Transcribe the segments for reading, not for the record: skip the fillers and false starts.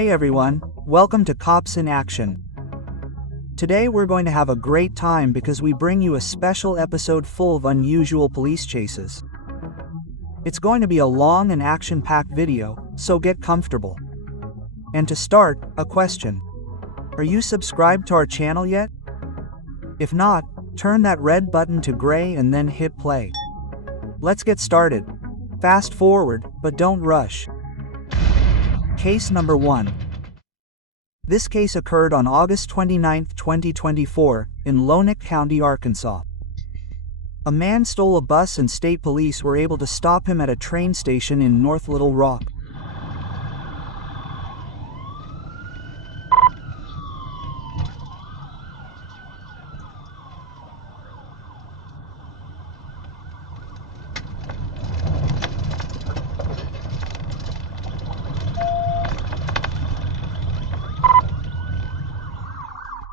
Hey everyone, welcome to Cops in Action. Today we're going to have a great time because we bring you a special episode full of unusual police chases. It's going to be a long and action-packed video, so get comfortable. And to start, a question. Are you subscribed to our channel yet? If not, turn that red button to gray and then hit play. Let's get started. Fast forward, but don't rush. Case number 1. This case occurred on August 29, 2024, in Lonoc County, Arkansas. A man stole a bus and state police were able to stop him at a train station in North Little Rock.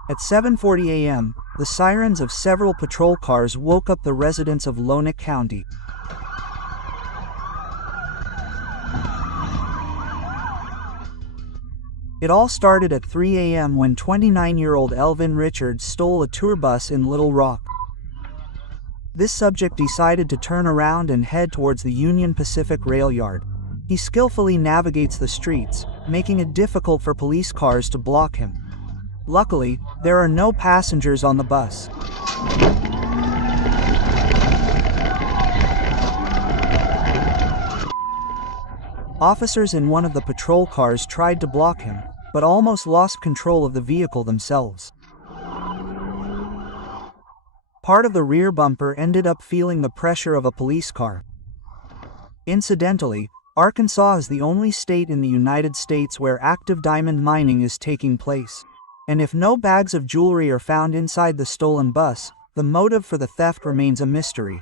At 7:40 a.m., the sirens of several patrol cars woke up the residents of Lonoc County. It all started at 3 a.m. when 29-year-old Elvin Richards stole a tour bus in Little Rock. This subject decided to turn around and head towards the Union Pacific rail yard. He skillfully navigates the streets, making it difficult for police cars to block him. Luckily, there are no passengers on the bus. Officers in one of the patrol cars tried to block him, but almost lost control of the vehicle themselves. Part of the rear bumper ended up feeling the pressure of a police car. Incidentally, Arkansas is the only state in the United States where active diamond mining is taking place. And if no bags of jewelry are found inside the stolen bus, the motive for the theft remains a mystery.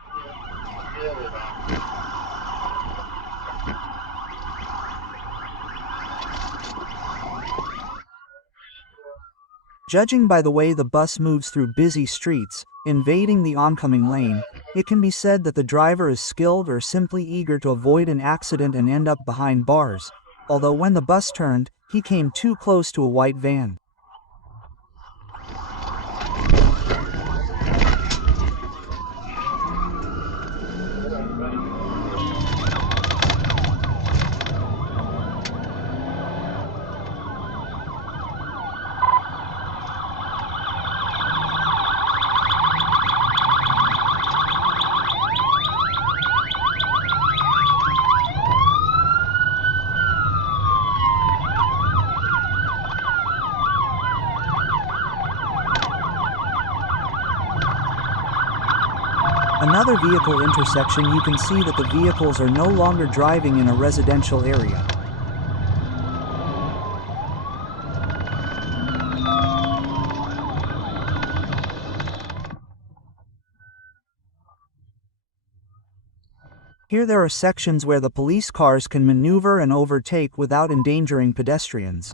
Judging by the way the bus moves through busy streets, invading the oncoming lane, it can be said that the driver is skilled or simply eager to avoid an accident and end up behind bars, although when the bus turned, he came too close to a white van. Another vehicle intersection, you can see that the vehicles are no longer driving in a residential area. Here there are sections where the police cars can maneuver and overtake without endangering pedestrians.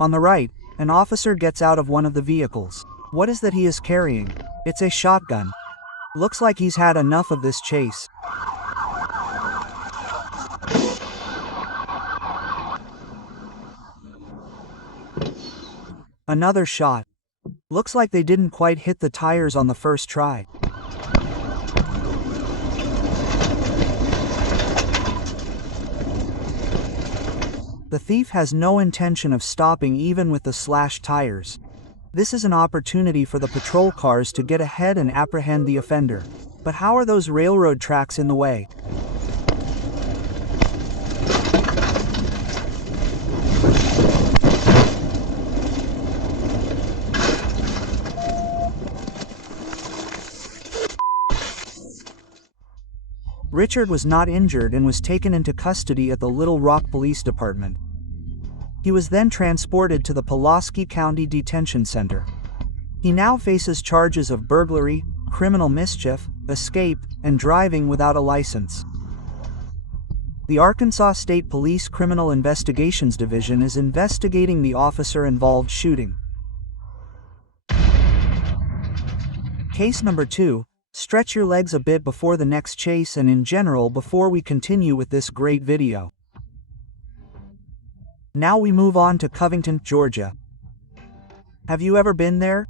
On the right, an officer gets out of one of the vehicles. What is that he is carrying? It's a shotgun. Looks like he's had enough of this chase. Another shot. Looks like they didn't quite hit the tires on the first try. The thief has no intention of stopping even with the slashed tires. This is an opportunity for the patrol cars to get ahead and apprehend the offender. But how are those railroad tracks in the way? Richard was not injured and was taken into custody at the Little Rock Police Department. He was then transported to the Pulaski County Detention Center. He now faces charges of burglary, criminal mischief, escape, and driving without a license. The Arkansas State Police Criminal Investigations Division is investigating the officer-involved shooting. Case number 2. Stretch your legs a bit before the next chase and in general before we continue with this great video. Now we move on to Covington, Georgia. Have you ever been there?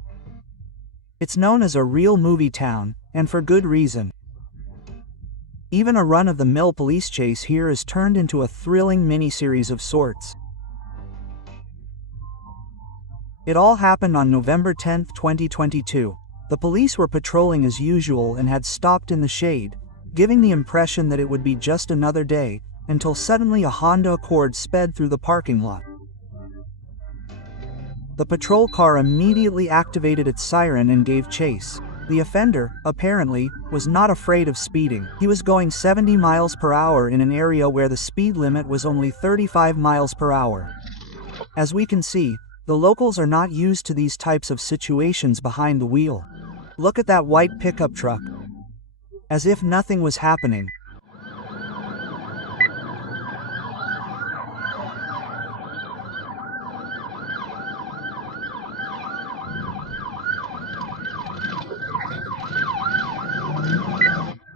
It's known as a real movie town, and for good reason. Even a run-of-the-mill police chase here is turned into a thrilling miniseries of sorts. It all happened on November 10, 2022. The police were patrolling as usual and had stopped in the shade, giving the impression that it would be just another day, until suddenly a Honda Accord sped through the parking lot. The patrol car immediately activated its siren and gave chase. The offender, apparently, was not afraid of speeding. He was going 70 miles per hour in an area where the speed limit was only 35 miles per hour. As we can see, the locals are not used to these types of situations behind the wheel. Look at that white pickup truck. As if nothing was happening.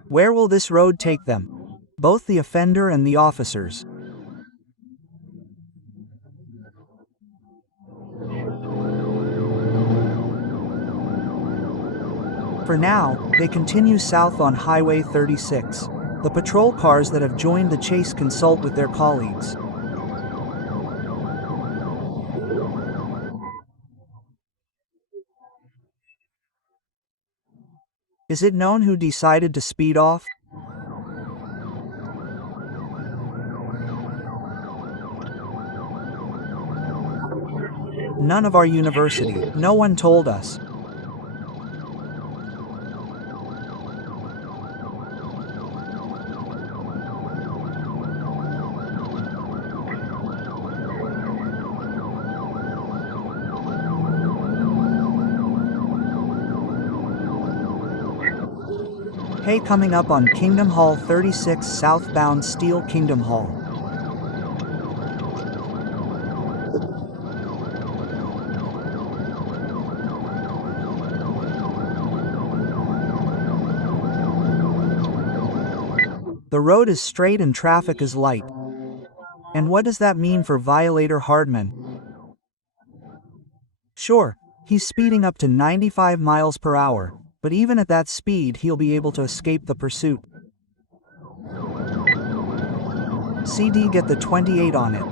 Where will this road take them? Both the offender and the officers. For now, they continue south on Highway 36. The patrol cars that have joined the chase consult with their colleagues. Is it known who decided to speed off? None of our university. No one told us. Hey, coming up on Kingdom Hall 36 southbound Steel Kingdom Hall. The road is straight and traffic is light. And what does that mean for violator Hardman? Sure, he's speeding up to 95 miles per hour. But even at that speed he'll be able to escape the pursuit. CD, get the 28 on it.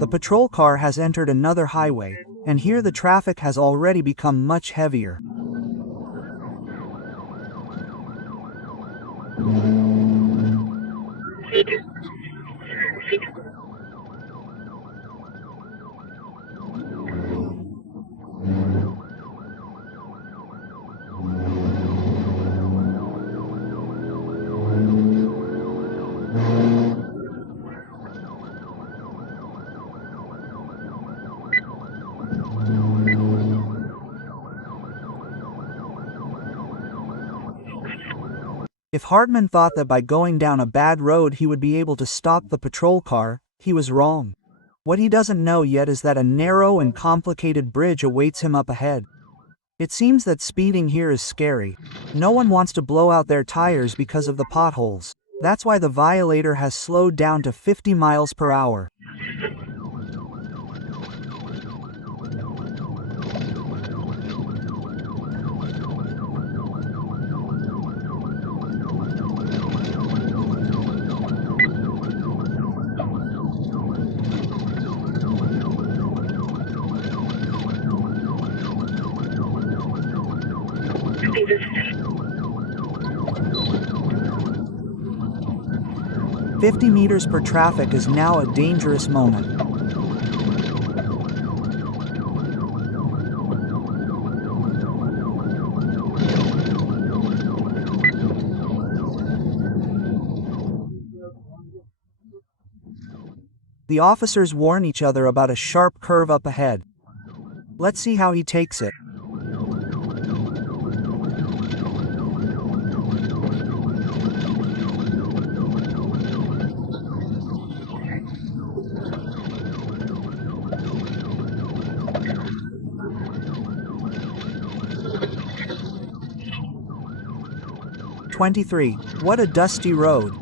The patrol car has entered another highway, and here the traffic has already become much heavier. If Hardman thought that by going down a bad road he would be able to stop the patrol car, he was wrong. What he doesn't know yet is that a narrow and complicated bridge awaits him up ahead. It seems that speeding here is scary. No one wants to blow out their tires because of the potholes. That's why the violator has slowed down to 50 miles per hour. 50 meters per traffic is now a dangerous moment. The officers warn each other about a sharp curve up ahead. Let's see how he takes it. "23. What a dusty road."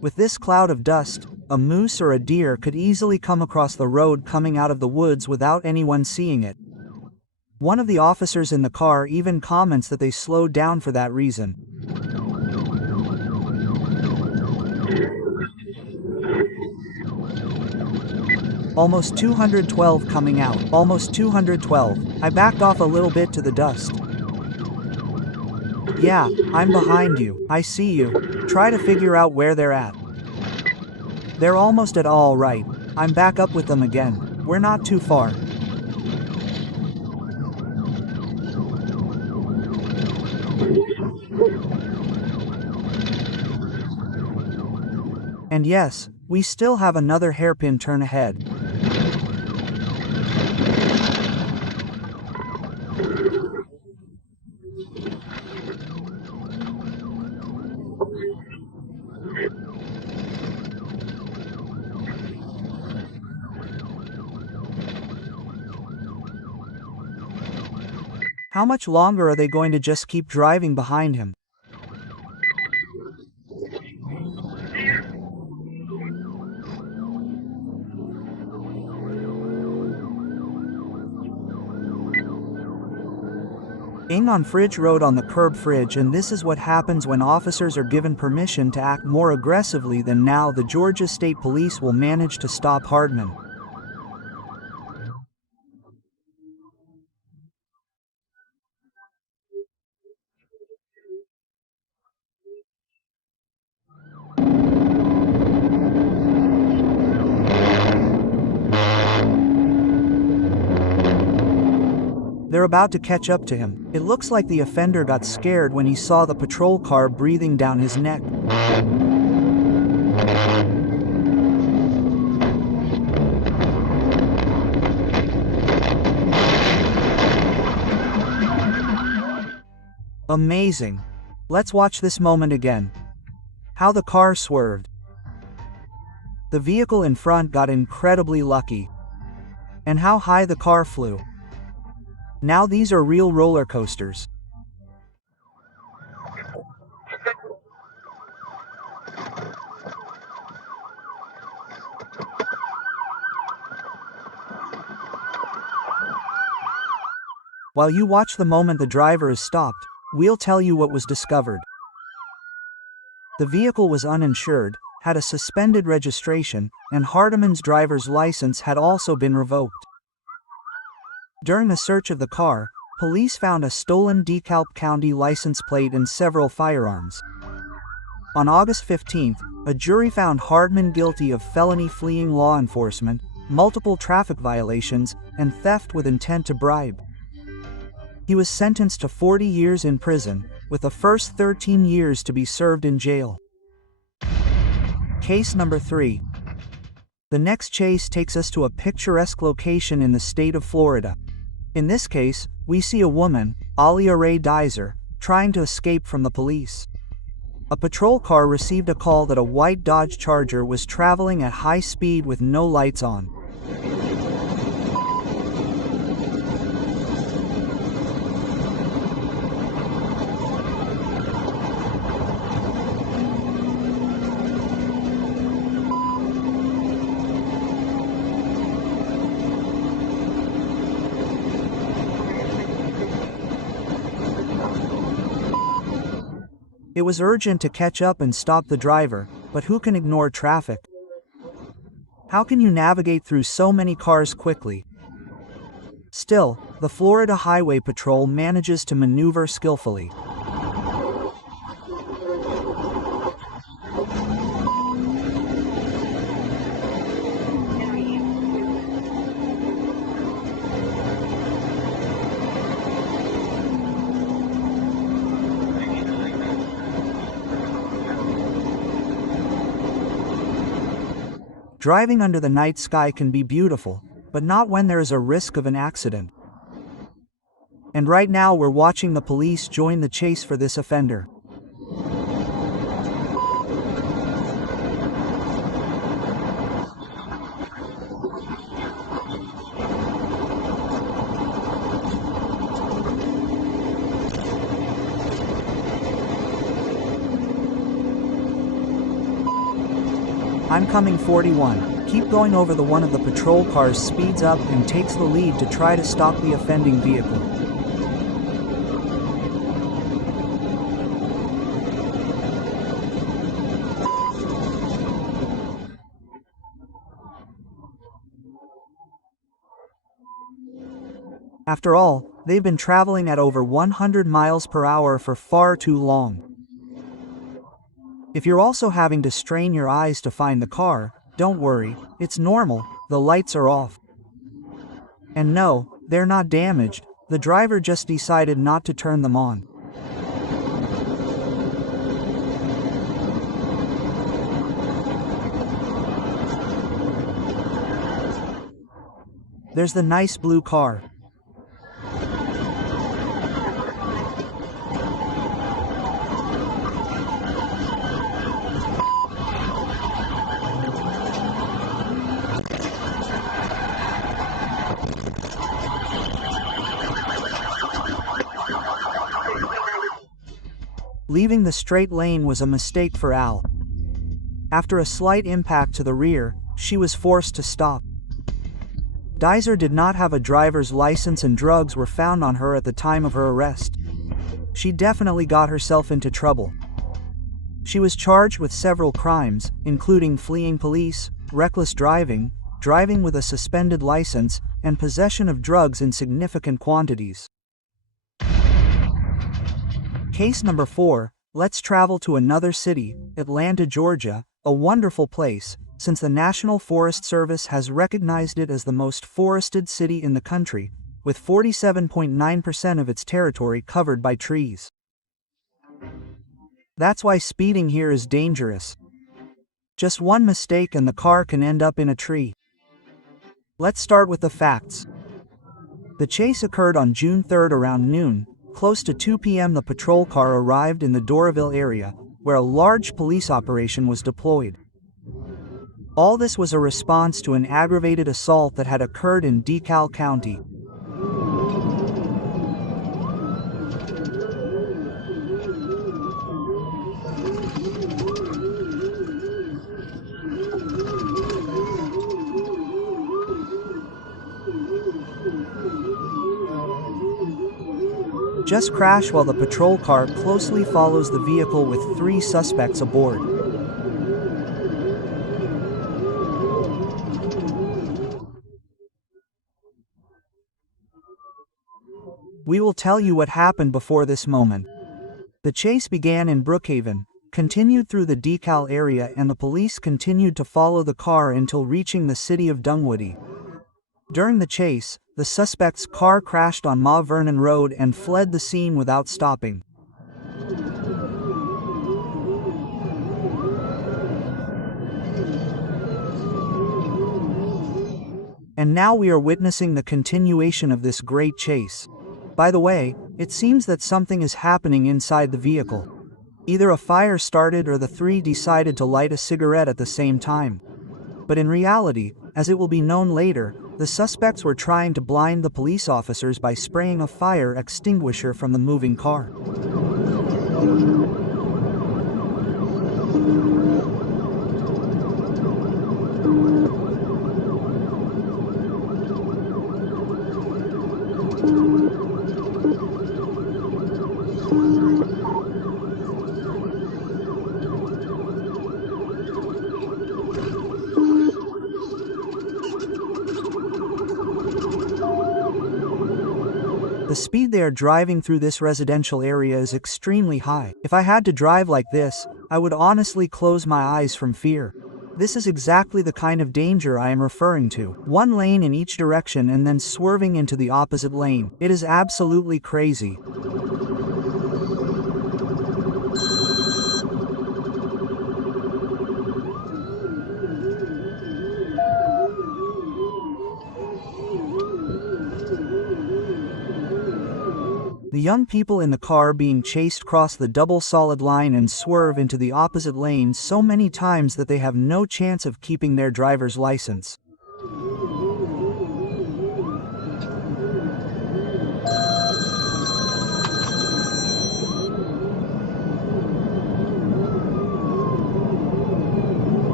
With this cloud of dust, a moose or a deer could easily come across the road coming out of the woods without anyone seeing it. One of the officers in the car even comments that they slowed down for that reason. Almost 212 coming out. Almost 212. I backed off a little bit to the dust. Yeah, I'm behind you. I see you. Try to figure out where they're at. They're almost at all right. I'm back up with them again. We're not too far. And yes, we still have another hairpin turn ahead. How much longer are they going to just keep driving behind him? Ing on Fridge Road on the curb fridge, and this is what happens when officers are given permission to act more aggressively than now the Georgia State Police will manage to stop Hardman. They're about to catch up to him. It looks like the offender got scared when he saw the patrol car breathing down his neck. Amazing. Let's watch this moment again. How the car swerved. The vehicle in front got incredibly lucky. And how high the car flew. Now these are real roller coasters. While you watch the moment the driver is stopped, we'll tell you what was discovered. The vehicle was uninsured, had a suspended registration, and Hardman's driver's license had also been revoked. During a search of the car, police found a stolen DeKalb County license plate and several firearms. On August 15th, a jury found Hardman guilty of felony fleeing law enforcement, multiple traffic violations, and theft with intent to bribe. He was sentenced to 40 years in prison, with the first 13 years to be served in jail. Case number 3. The next chase takes us to a picturesque location in the state of Florida. In this case, we see a woman, Alia Ray Dizer, trying to escape from the police. A patrol car received a call that a white Dodge Charger was traveling at high speed with no lights on. It was urgent to catch up and stop the driver, but who can ignore traffic? How can you navigate through so many cars quickly? Still, the Florida Highway Patrol manages to maneuver skillfully. Driving under the night sky can be beautiful, but not when there is a risk of an accident. And right now we're watching the police join the chase for this offender. I'm coming 41. Keep going over the one of the patrol cars speeds up and takes the lead to try to stop the offending vehicle. After all, they've been traveling at over 100 miles per hour for far too long. If you're also having to strain your eyes to find the car, don't worry, it's normal, the lights are off. And no, they're not damaged, the driver just decided not to turn them on. There's the nice blue car. Leaving the straight lane was a mistake for Al. After a slight impact to the rear, she was forced to stop. Dizer did not have a driver's license and drugs were found on her at the time of her arrest. She definitely got herself into trouble. She was charged with several crimes, including fleeing police, reckless driving, driving with a suspended license, and possession of drugs in significant quantities. Case number 4, let's travel to another city, Atlanta, Georgia, a wonderful place, since the National Forest Service has recognized it as the most forested city in the country, with 47.9% of its territory covered by trees. That's why speeding here is dangerous. Just one mistake and the car can end up in a tree. Let's start with the facts. The chase occurred on June 3rd around noon. Close to 2 p.m. the patrol car arrived in the Doraville area, where a large police operation was deployed. All this was a response to an aggravated assault that had occurred in DeKalb County. Just crash while the patrol car closely follows the vehicle with 3 suspects aboard. We will tell you what happened before this moment. The chase began in Brookhaven, continued through the DeKalb area, and the police continued to follow the car until reaching the city of Dunwoody. During the chase, the suspect's car crashed on Mount Vernon Road and fled the scene without stopping. And now we are witnessing the continuation of this great chase. By the way, it seems that something is happening inside the vehicle. Either a fire started or the 3 decided to light a cigarette at the same time. But in reality, as it will be known later, the suspects were trying to blind the police officers by spraying a fire extinguisher from the moving car. speed they are driving through this residential area is extremely high. If I had to drive like this, I would honestly close my eyes from fear. This is exactly the kind of danger I am referring to. One lane in each direction and then swerving into the opposite lane. It is absolutely crazy. The young people in the car being chased cross the double solid line and swerve into the opposite lane so many times that they have no chance of keeping their driver's license.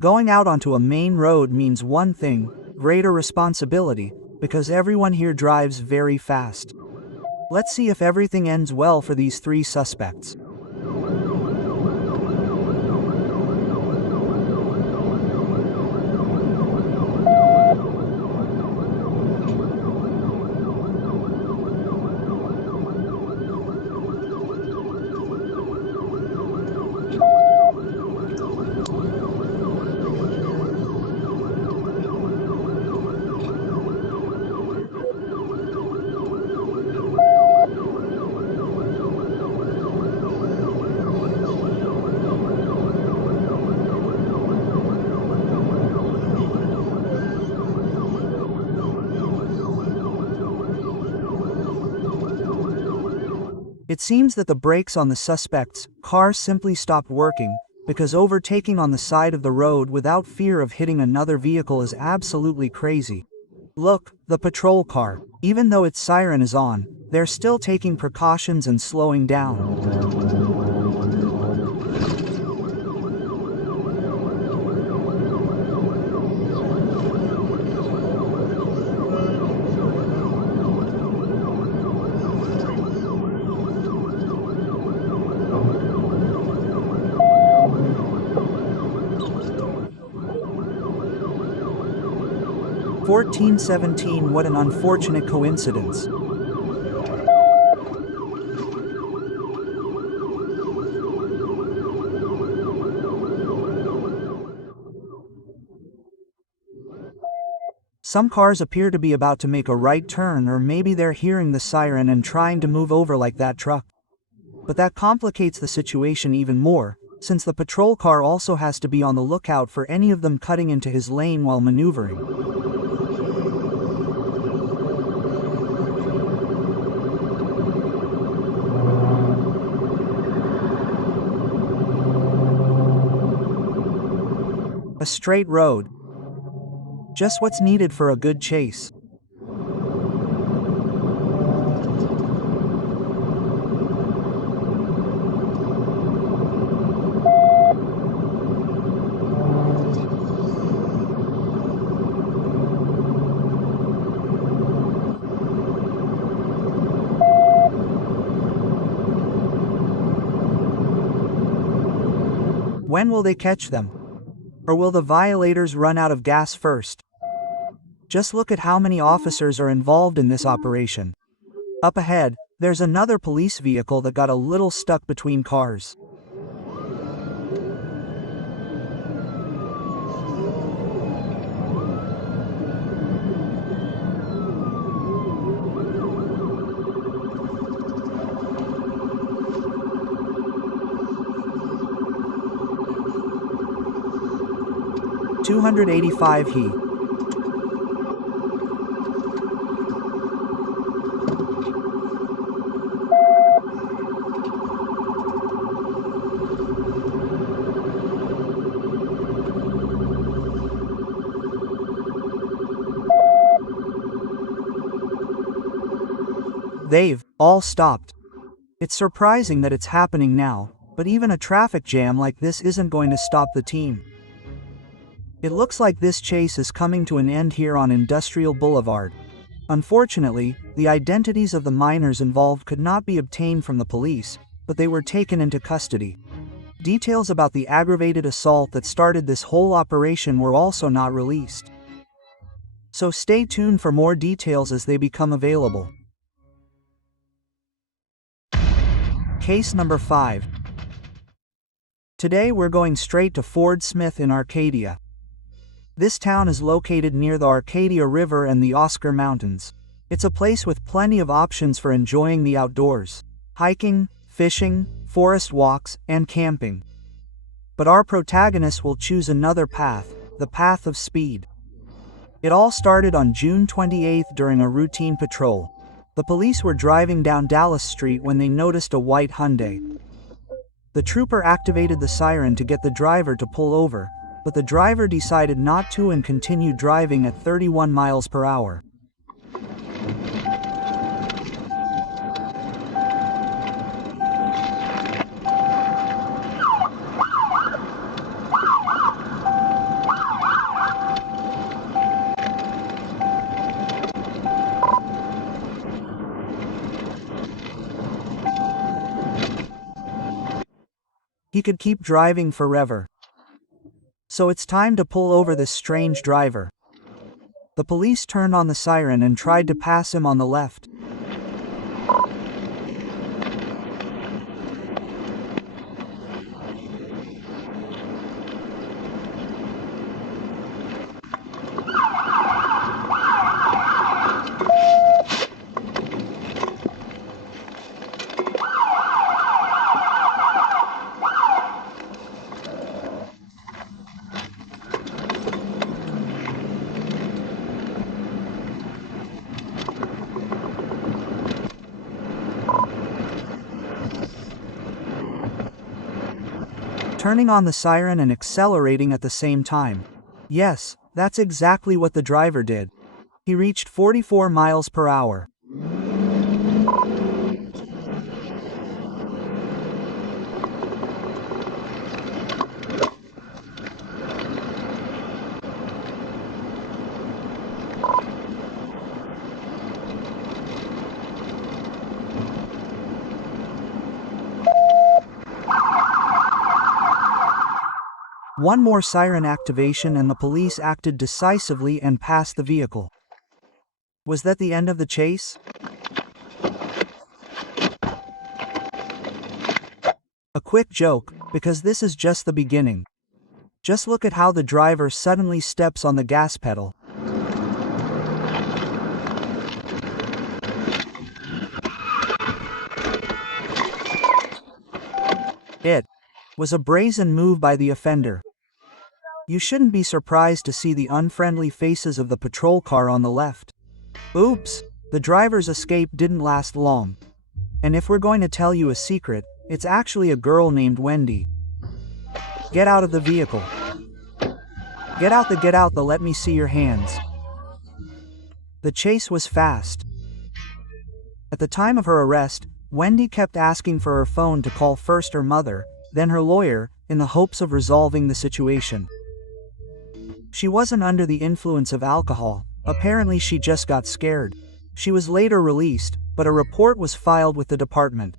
Going out onto a main road means one thing: greater responsibility, because everyone here drives very fast. Let's see if everything ends well for these three suspects. It seems that the brakes on the suspect's car simply stopped working, because overtaking on the side of the road without fear of hitting another vehicle is absolutely crazy. Look, the patrol car. Even though its siren is on, they're still taking precautions and slowing down. 1417. What an unfortunate coincidence. Some cars appear to be about to make a right turn, or maybe they're hearing the siren and trying to move over like that truck. But that complicates the situation even more, since the patrol car also has to be on the lookout for any of them cutting into his lane while maneuvering. A straight road. Just what's needed for a good chase. When will they catch them? Or will the violators run out of gas first? Just look at how many officers are involved in this operation. Up ahead, there's another police vehicle that got a little stuck between cars. $285 he. They've all stopped. It's surprising that it's happening now, but even a traffic jam like this isn't going to stop the team. It looks like this chase is coming to an end here on Industrial Boulevard. Unfortunately, the identities of the minors involved could not be obtained from the police, but they were taken into custody. Details about the aggravated assault that started this whole operation were also not released. So stay tuned for more details as they become available. Case number 5. Today we're going straight to Fort Smith in Arcadia. This town is located near the Arcadia River and the Oscar Mountains. It's a place with plenty of options for enjoying the outdoors: hiking, fishing, forest walks, and camping. But our protagonist will choose another path, the path of speed. It all started on June 28th during a routine patrol. The police were driving down Dallas Street when they noticed a white Hyundai. The trooper activated the siren to get the driver to pull over, but the driver decided not to and continued driving at 31 miles per hour. He could keep driving forever. So it's time to pull over this strange driver. The police turned on the siren and tried to pass him on the left. Turning on the siren and accelerating at the same time. Yes, that's exactly what the driver did. He reached 44 miles per hour. One more siren activation and the police acted decisively and passed the vehicle. Was that the end of the chase? A quick joke, because this is just the beginning. Just look at how the driver suddenly steps on the gas pedal. It was a brazen move by the offender. You shouldn't be surprised to see the unfriendly faces of the patrol car on the left. Oops, the driver's escape didn't last long. And if we're going to tell you a secret, it's actually a girl named Wendy. Get out of the vehicle. Get out the let me see your hands. The chase was fast. At the time of her arrest, Wendy kept asking for her phone to call first her mother, then her lawyer, in the hopes of resolving the situation. She wasn't under the influence of alcohol, apparently she just got scared. She was later released, but a report was filed with the department.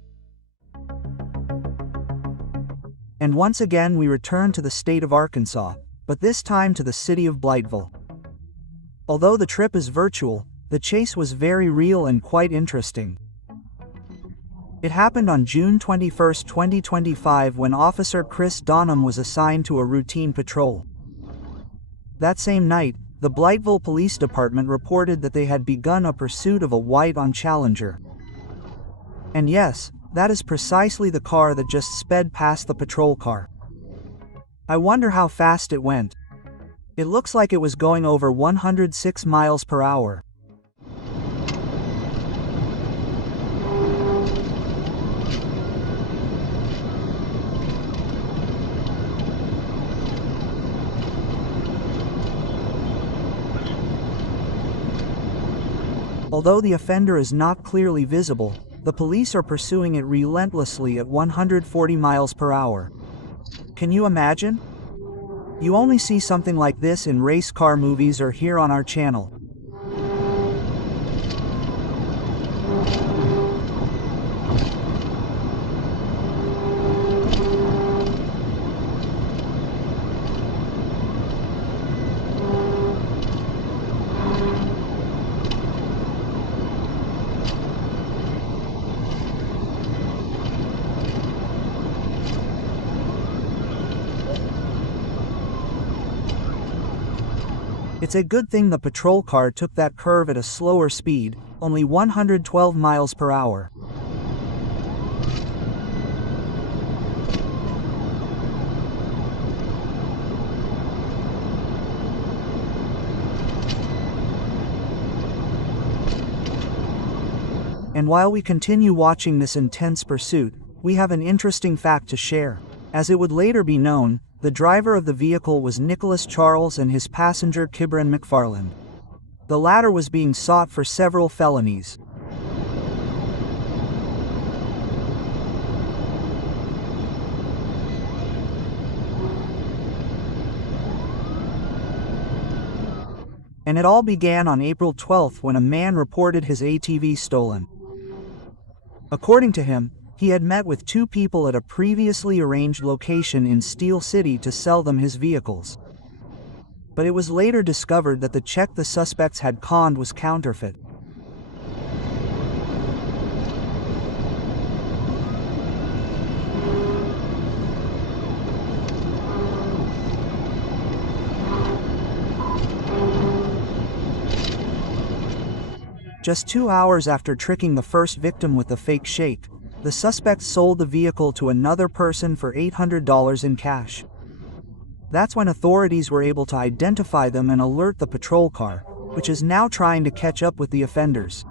And once again we return to the state of Arkansas, but this time to the city of Blytheville. Although the trip is virtual, the chase was very real and quite interesting. It happened on June 21, 2025 when Officer Chris Donham was assigned to a routine patrol. That same night, the Blytheville Police Department reported that they had begun a pursuit of a white Challenger. And yes, that is precisely the car that just sped past the patrol car. I wonder how fast it went. It looks like it was going over 106 miles per hour. Although the offender is not clearly visible, the police are pursuing it relentlessly at 140 miles per hour. Can you imagine? You only see something like this in race car movies or here on our channel. It's a good thing the patrol car took that curve at a slower speed, only 112 miles per hour. And while we continue watching this intense pursuit, we have an interesting fact to share. As it would later be known, the driver of the vehicle was Nicholas Charles and his passenger Kibran McFarland. The latter was being sought for several felonies. And it all began on April 12 when a man reported his ATV stolen. According to him, he had met with two people at a previously arranged location in Steel City to sell them his vehicles. But it was later discovered that the check the suspects had conned was counterfeit. Just 2 hours after tricking the first victim with the fake shake, the suspects sold the vehicle to another person for $800 in cash. That's when authorities were able to identify them and alert the patrol car, which is now trying to catch up with the offenders.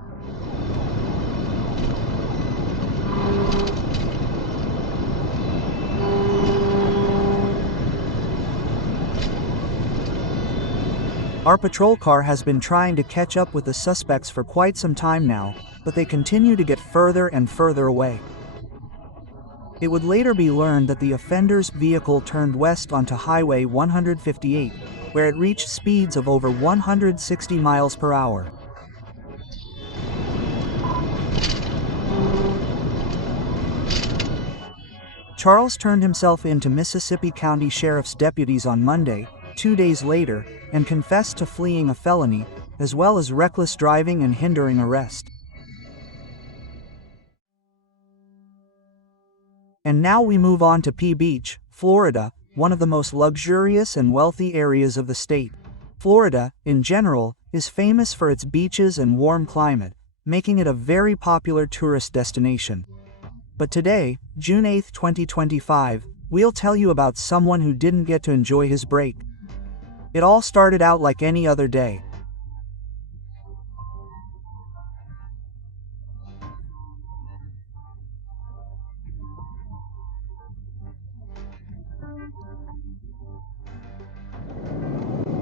Our patrol car has been trying to catch up with the suspects for quite some time now, but they continue to get further and further away. It would later be learned that the offender's vehicle turned west onto Highway 158, where it reached speeds of over 160 miles per hour. Charles turned himself in to Mississippi County Sheriff's deputies on Monday, 2 days later, and confessed to fleeing a felony, as well as reckless driving and hindering arrest. And now we move on to P Beach, Florida, one of the most luxurious and wealthy areas of the state. Florida, in general, is famous for its beaches and warm climate, making it a very popular tourist destination. But today, June 8, 2025, we'll tell you about someone who didn't get to enjoy his break. It all started out like any other day.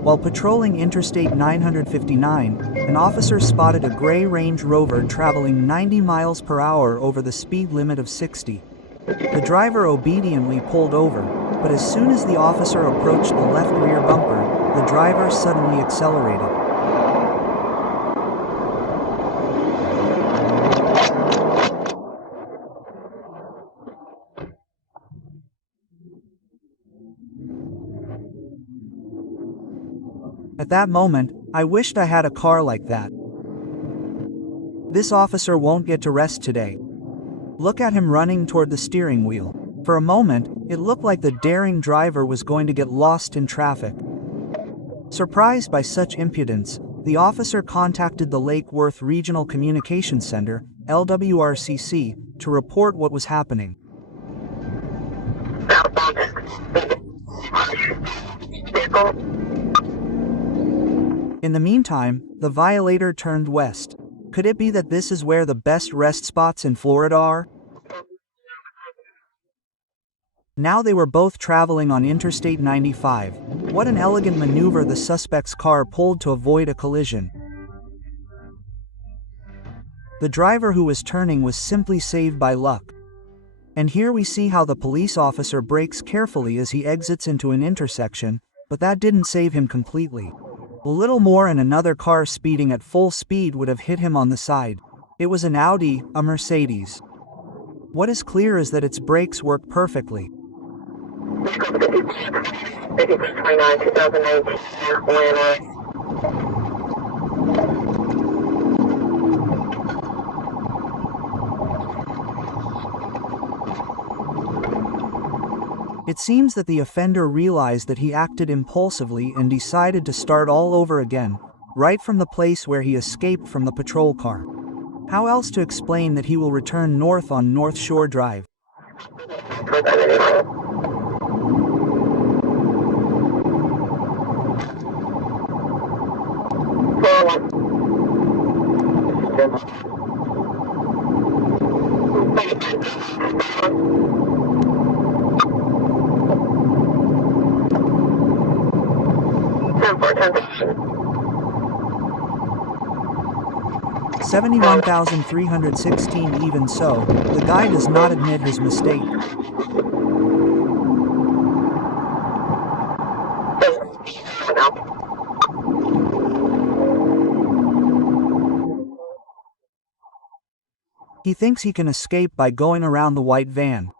While patrolling Interstate 959, an officer spotted a gray Range Rover traveling 90 miles per hour over the speed limit of 60. The driver obediently pulled over, but as soon as the officer approached the left rear bumper, the driver suddenly accelerated. At that moment, I wished I had a car like that. This officer won't get to rest today. Look at him running toward the steering wheel. For a moment, it looked like the daring driver was going to get lost in traffic. Surprised by such impudence, the officer contacted the Lake Worth Regional Communications Center, LWRCC, to report what was happening. In the meantime, the violator turned west. Could it be that this is where the best rest spots in Florida are? Now they were both traveling on Interstate 95. What an elegant maneuver the suspect's car pulled to avoid a collision. The driver who was turning was simply saved by luck. And here we see how the police officer brakes carefully as he exits into an intersection, but that didn't save him completely. A little more and another car speeding at full speed would have hit him on the side. It was an Audi, a Mercedes. What is clear is that its brakes work perfectly. It seems that the offender realized that he acted impulsively and decided to start all over again, right from the place where he escaped from the patrol car. How else to explain that he will return north on North Shore Drive? $71,316. Even so, the guy does not admit his mistake. He thinks he can escape by going around the white van.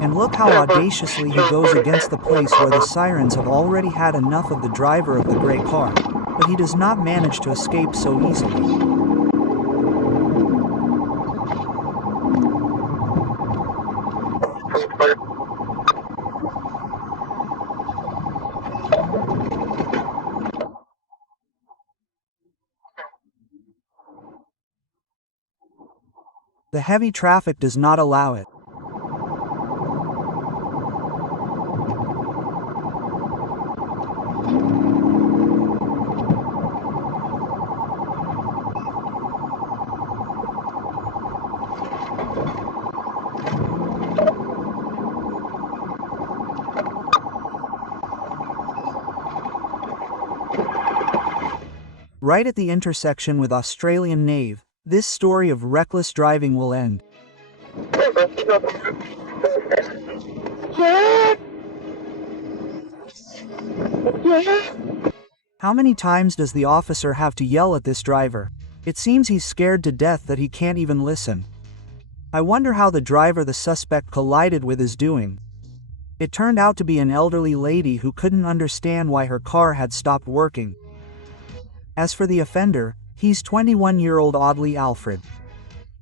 And look how audaciously he goes against the place where the sirens have already had enough of the driver of the gray car, but he does not manage to escape so easily. The heavy traffic does not allow it. Right at the intersection with Australian Nave, this story of reckless driving will end. How many times does the officer have to yell at this driver? It seems he's scared to death that he can't even listen. I wonder how the driver the suspect collided with is doing. It turned out to be an elderly lady who couldn't understand why her car had stopped working. As for the offender, he's 21-year-old Audley Alfred.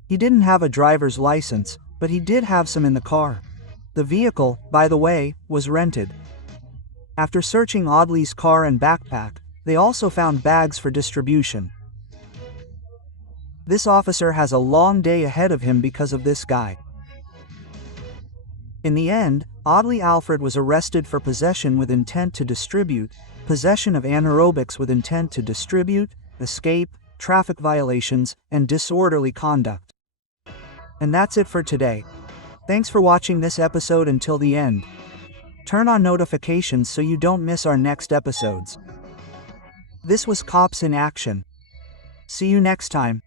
He didn't have a driver's license, but he did have some in the car. The vehicle, by the way, was rented. After searching Audley's car and backpack, they also found bags for distribution. This officer has a long day ahead of him because of this guy. In the end, Audley Alfred was arrested for possession with intent to distribute, possession of anaerobics with intent to distribute, escape, traffic violations, and disorderly conduct. And that's it for today. Thanks for watching this episode until the end. Turn on notifications so you don't miss our next episodes. This was Cops in Action. See you next time.